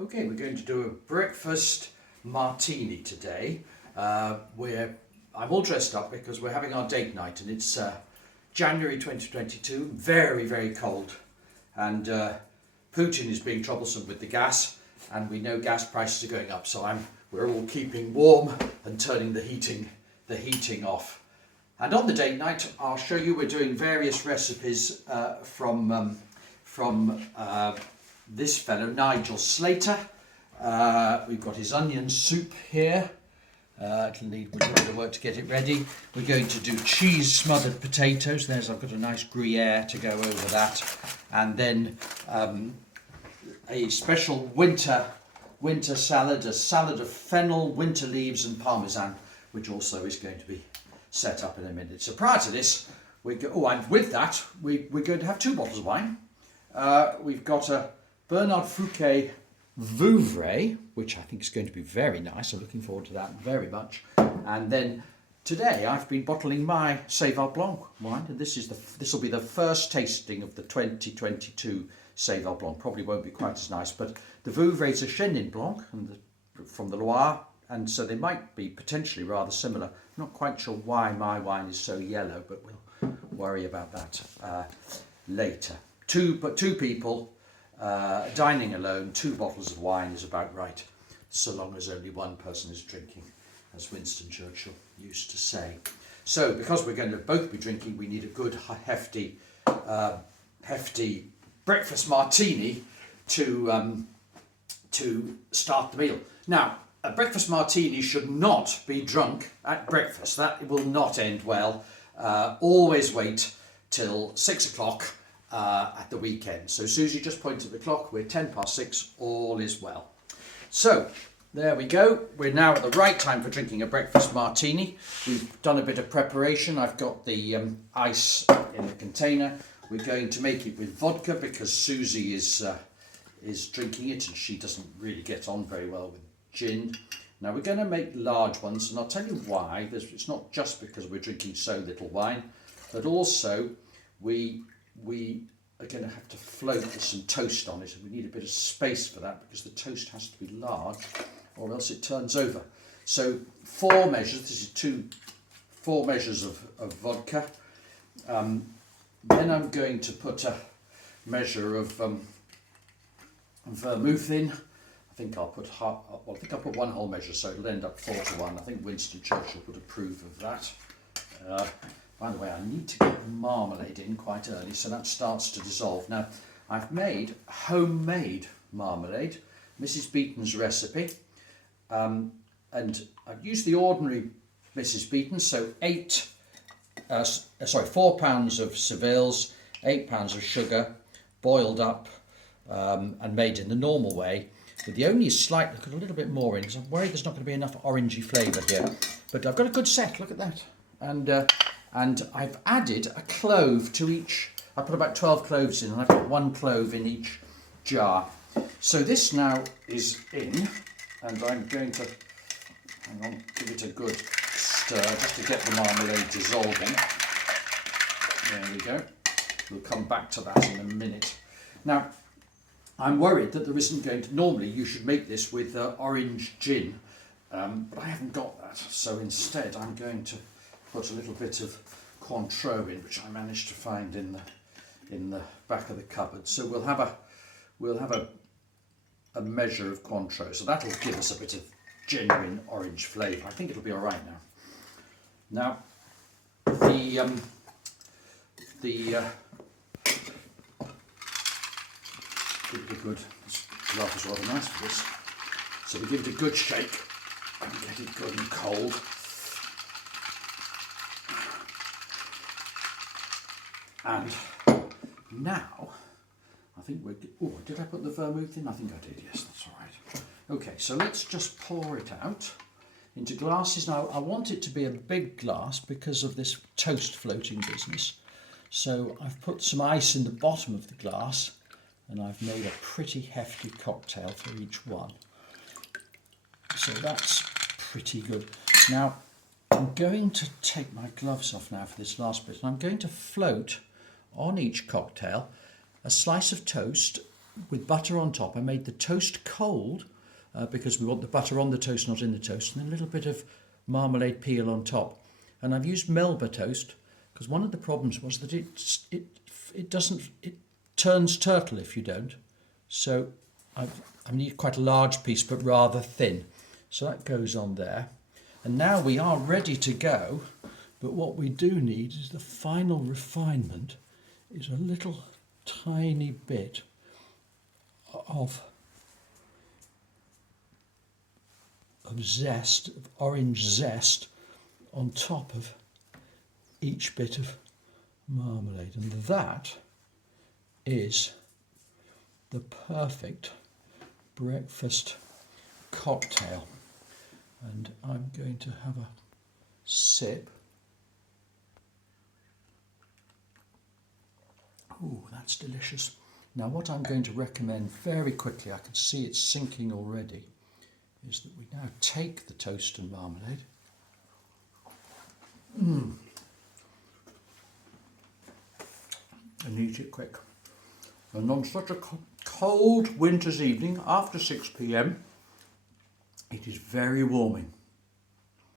Okay, we're going to do a breakfast martini today. I'm all dressed up because we're having our date night, and it's January 2022, very, very cold. And Putin is being troublesome with the gas, and we know gas prices are going up, so we're all keeping warm and turning the heating off. And on the date night, I'll show you we're doing various recipes from this fellow, Nigel Slater. We've got his onion soup here. It'll need a little bit of work to get it ready. We're going to do cheese smothered potatoes. I've got a nice Gruyere to go over that. And then a special winter salad, a salad of fennel, winter leaves and parmesan, which also is going to be set up in a minute. So prior to this, and with that, we're going to have 2 bottles of wine. We've got a Bernard Fouquet Vouvray, which I think is going to be very nice. I'm looking forward to that very much. And then today I've been bottling my Sauvignon Blanc wine, and this will be the first tasting of the 2022 Sauvignon Blanc. Probably won't be quite as nice, but the Vouvray is a Chenin Blanc from the Loire, and so they might be potentially rather similar. I'm not quite sure why my wine is so yellow, but we'll worry about that later. Two people dining alone, 2 bottles of wine is about right, so long as only one person is drinking, as Winston Churchill used to say. So, because we're going to both be drinking, we need a good hefty breakfast martini to start the meal. Now, a breakfast martini should not be drunk at breakfast. That will not end well. Always wait till 6 o'clock. At the weekend. So Susie, just point at the clock, we're 6:10, all is well. So there we go, we're now at the right time for drinking a breakfast martini. We've done a bit of preparation. I've got the ice in the container. We're going to make it with vodka because Susie is drinking it and she doesn't really get on very well with gin. Now we're going to make large ones, and I'll tell you why. It's not just because we're drinking so little wine, but also we are going to have to float with some toast on it, and we need a bit of space for that because the toast has to be large or else it turns over. So 4 measures, this is 4 measures of vodka. Then I'm going to put a measure of vermouth in. I think I'll put 1 whole measure, so it'll end up 4-1. I think Winston Churchill would approve of that. By the way, I need to get the marmalade in quite early, so that starts to dissolve. Now, I've made homemade marmalade, Mrs. Beaton's recipe, and I've used the ordinary Mrs. Beaton, so 4 pounds of Seville's, 8 pounds of sugar, boiled up and made in the normal way, with the only slight, look, a little bit more in, because I'm worried there's not going to be enough orangey flavour here. But I've got a good set, look at that. And I've added a clove to each. I put about 12 cloves in, and I've got 1 clove in each jar. So this now is in, and I'm going to, give it a good stir just to get the marmalade dissolving. There we go. We'll come back to that in a minute. Now, I'm worried that there isn't going to, normally you should make this with orange gin, but I haven't got that. So instead I'm going to put a little bit of Cointreau in, which I managed to find in the back of the cupboard. So we'll have a measure of Cointreau. So that'll give us a bit of genuine orange flavour. I think it'll be all right now. Now give it a good. This glass is rather nice for this. So we give it a good shake and get it good and cold. And now, I think we're... Oh, did I put the vermouth in? I think I did, yes, that's all right. Okay, so let's just pour it out into glasses. Now, I want it to be a big glass because of this toast floating business. So I've put some ice in the bottom of the glass, and I've made a pretty hefty cocktail for each one. So that's pretty good. Now, I'm going to take my gloves off now for this last bit, and I'm going to float on each cocktail a slice of toast with butter on top. I made the toast cold because we want the butter on the toast, not in the toast, and a little bit of marmalade peel on top. And I've used Melba toast because one of the problems was that it turns turtle if you don't. So I need quite a large piece, but rather thin. So that goes on there. And now we are ready to go. But what we do need is the final refinement is a little tiny bit of zest, of orange zest on top of each bit of marmalade. And that is the perfect breakfast cocktail. And I'm going to have a sip. Oh, that's delicious. Now what I'm going to recommend very quickly, I can see it's sinking already, is that we now take the toast and marmalade. And eat it quick. And on such a cold winter's evening, after 6 p.m, it is very warming.